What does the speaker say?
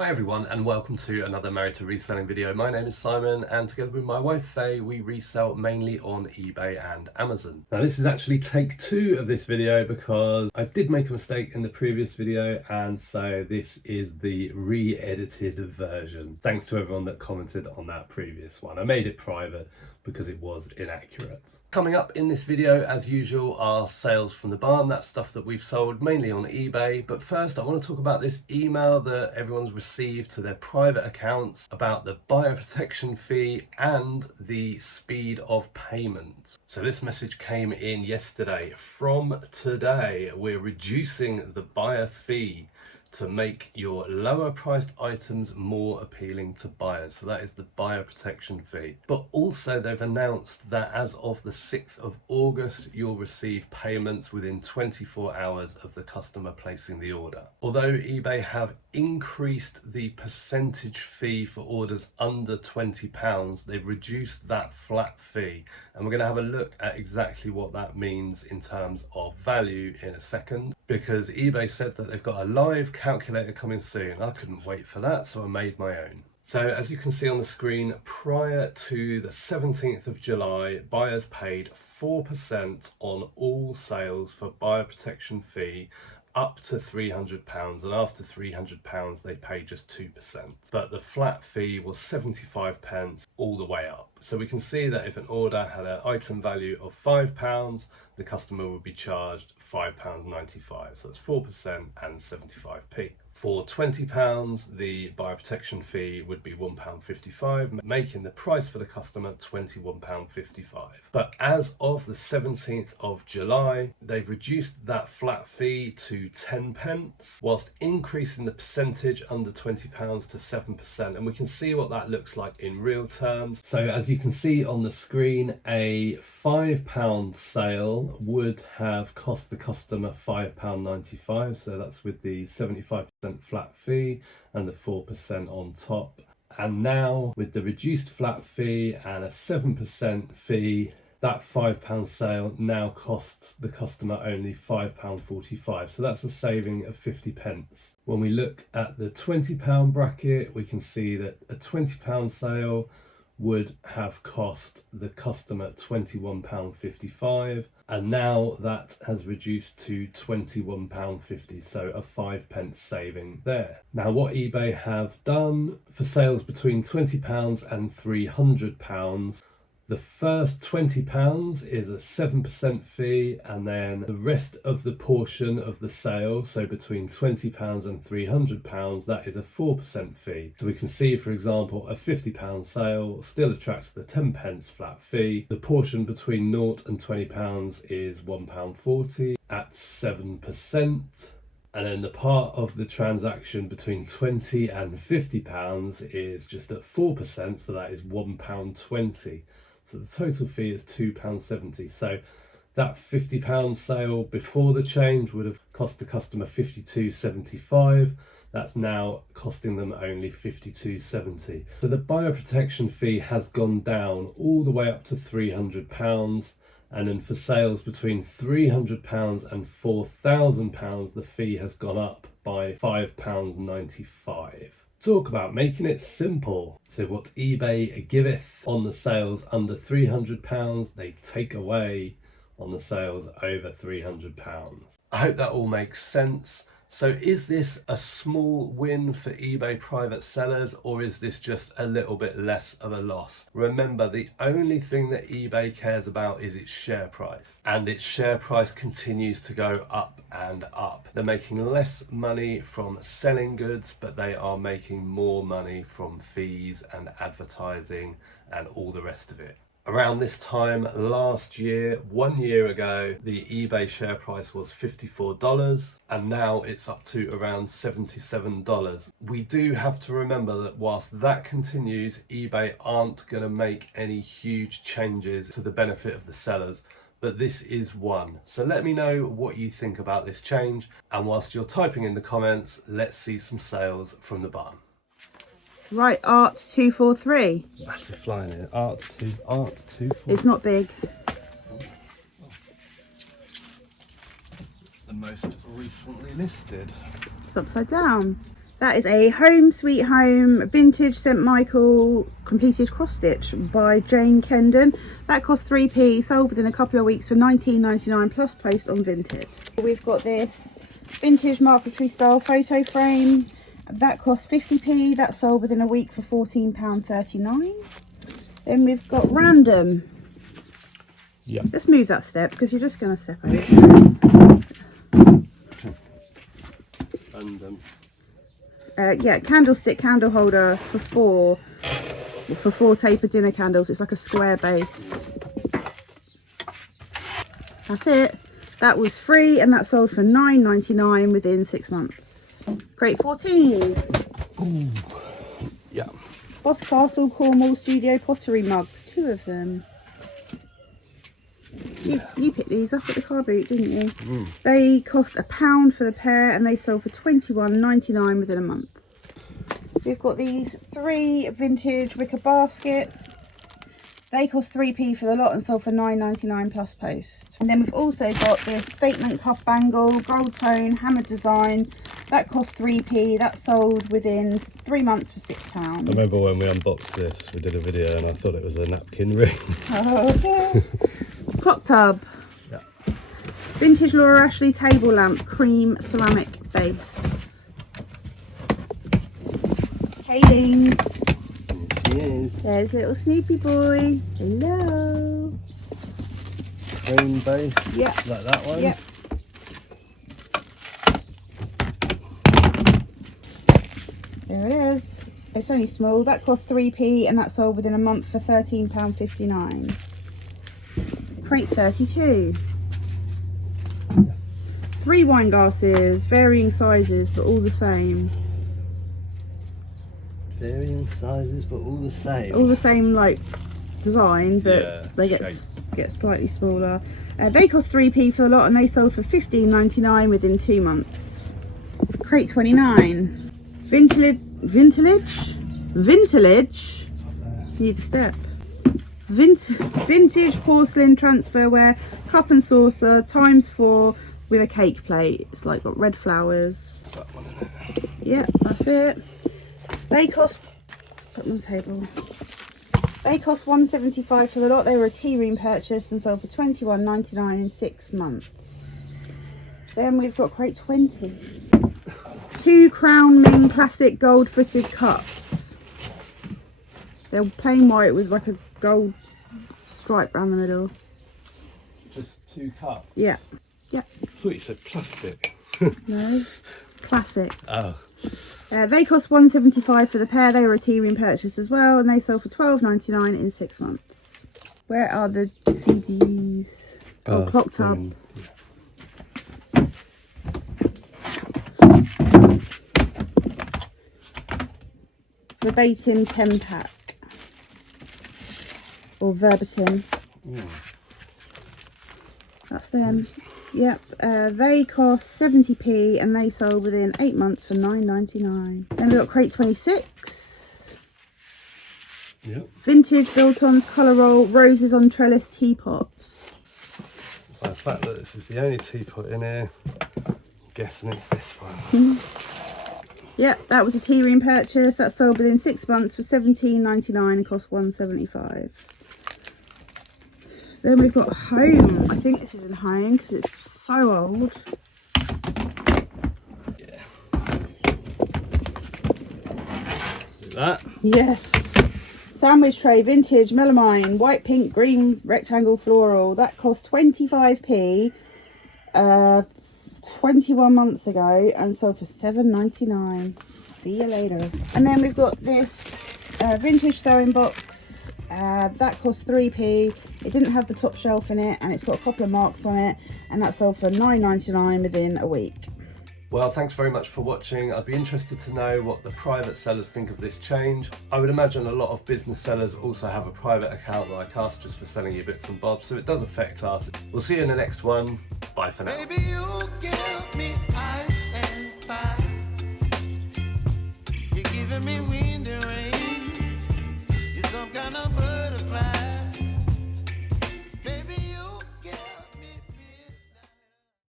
Hi everyone and welcome to another Married to Reselling video. My name is Simon and together with my wife Faye we resell mainly on eBay and Amazon. Now this is actually take 2 of this video because I did make a mistake in the previous video and so this is the re-edited version. Thanks to everyone that commented on that previous one. I made it private because it was inaccurate. Coming up in this video as usual are sales from the barn. That's stuff that we've sold mainly on eBay, but first I want to talk about this email that everyone's received to their private accounts about the buyer protection fee and the speed of payment. So this message came in yesterday. From today we're reducing the buyer fee to make your lower priced items more appealing to buyers. So that is the buyer protection fee. But also they've announced that as of the 6th of August, you'll receive payments within 24 hours of the customer placing the order. Although eBay have increased the percentage fee for orders under £20, they've reduced that flat fee. And we're going to have a look at exactly what that means in terms of value in a second, because eBay said that they've got a live calculator coming soon. I couldn't wait for that, so I made my own. So as you can see on the screen, prior to the 17th of July, buyers paid 4% on all sales for buyer protection fee up to £300, and after £300 they pay just 2%. But the flat fee was 75p all the way up. So we can see that if an order had an item value of £5, the customer would be charged £5.95. So it's 4% and 75p. For £20, the buyer protection fee would be £1.55, making the price for the customer £21.55. But as of the 17th of July, they've reduced that flat fee to 10p, whilst increasing the percentage under £20 to 7%. And we can see what that looks like in real terms. So as you can see on the screen, a £5 sale would have cost the customer £5.95. So that's with the 75% flat fee and the 4% on top. And now with the reduced flat fee and a 7% fee, that £5 sale now costs the customer only £5.45. So that's a saving of 50p. When we look at the £20 bracket, we can see that a £20 sale would have cost the customer £21.55, and now that has reduced to £21.50, so a 5p saving there. Now what eBay have done for sales between £20 and £300, the first £20 is a 7% fee, and then the rest of the portion of the sale, so between £20 and £300, that is a 4% fee. So we can see, for example, a £50 sale still attracts the 10p flat fee. The portion between £0 and £20 is £1.40 at 7%. And then the part of the transaction between £20 and £50 is just at 4%, so that is £1.20. So the total fee is £2.70. So that £50 sale before the change would have cost the customer £52.75. That's now costing them only £52.70. So the buyer protection fee has gone down all the way up to £300. And then for sales between £300 and £4,000, the fee has gone up by £5.95. Talk about making it simple. So what eBay giveth on the sales under £300, they take away on the sales over £300. I hope that all makes sense. So is this a small win for eBay private sellers, or is this just a little bit less of a loss? Remember, the only thing that eBay cares about is its share price, and its share price continues to go up and up. They're making less money from selling goods, but they are making more money from fees and advertising and all the rest of it. Around this time last year, 1 year ago, the eBay share price was $54 and now it's up to around $77. We do have to remember that whilst that continues, eBay aren't going to make any huge changes to the benefit of the sellers, but this is one. So let me know what you think about this change, and whilst you're typing in the comments, let's see some sales from the barn. Right, Art 243. Massive fly in here. Art 243. It's not big. It's the most recently listed. It's upside down. That is a Home Sweet Home Vintage St Michael completed cross stitch by Jane Kendon. That cost 3p, sold within a couple of weeks for £19.99 plus post on Vinted. We've got this vintage marquetry style photo frame. That cost 50p, that sold within a week for £14.39. Then we've got random. Yeah. Let's move that step because you're just going to step over. And yeah, candlestick candle holder for four taper dinner candles. It's like a square base. That's it. That was free and that sold for £9.99 within 6 months. Crate 14. ooh, yeah. Boss Castle Cornwall Studio pottery mugs, 2 of them. You picked these up at the car boot, didn't you? They cost £1 for the pair and they sold for £21.99 within a month. We've got these 3 vintage wicker baskets. They cost 3p for the lot and sold for £9.99 plus post. And then we've also got this statement cuff bangle, gold tone, hammered design. That cost 3p. That sold within 3 months for £6. I remember when we unboxed this, we did a video and I thought it was a napkin ring. Okay. Clock tub. Yeah. Vintage Laura Ashley table lamp, cream ceramic base. Hayden. Yes. There's little Snoopy boy. Hello. Cream base. Yeah. Like that one. Yep. There it is. It's only small. That cost 3p and that sold within a month for £13.59. Crate 32. 3 wine glasses, varying sizes but all the same. Varying sizes but all the same. All the same like design, but Yeah, they get slightly smaller. They cost 3p for the lot and they sold for £15.99 within 2 months. Crate 29. Vintage. Need the step. Vintage porcelain transferware, cup and saucer, ×4 with a cake plate. It's like got red flowers. That one, isn't it? Yeah, that's it. They cost, put them on the table. They cost £1.75 for the lot. They were a tea room purchase and sold for £21.99 in 6 months. Then we've got crate 20. 2 Crown Ming classic gold footed cups. They're plain white with like a gold stripe around the middle. Just 2 cups. Yeah. Yeah. I thought you said plastic. No. Classic. Oh. They cost £1.75 for the pair. They were a tea room purchase as well and they sold for £12.99 in 6 months. Where are the CDs? Oh, clock tub. Verbatim 10-pack. Or verbatim. That's them. Yep. They cost 70p and they sold within 8 months for £9.99. Then we've got crate 26. Yep. Vintage Biltons colour roll roses on trellis teapots. By the fact that this is the only teapot in here, I'm guessing it's this one. Yep, that was a tea room purchase. That sold within 6 months for £17.99 and cost £1.75. Then we've got Home. I think this is in Home because it's so old. Yeah. Look at that. Yes. Sandwich tray, vintage, melamine, white, pink, green, rectangle, floral. That cost 25p 21 months ago and sold for £7.99. See you later. And then we've got this vintage sewing box. That cost 3p. It didn't have the top shelf in it and it's got a couple of marks on it and that sold for £9.99 within a week. Well, thanks very much for watching. I'd be interested to know what the private sellers think of this change. I would imagine a lot of business sellers also have a private account like us just for selling you bits and bobs, so it does affect us. We'll see you in the next one. Bye for now.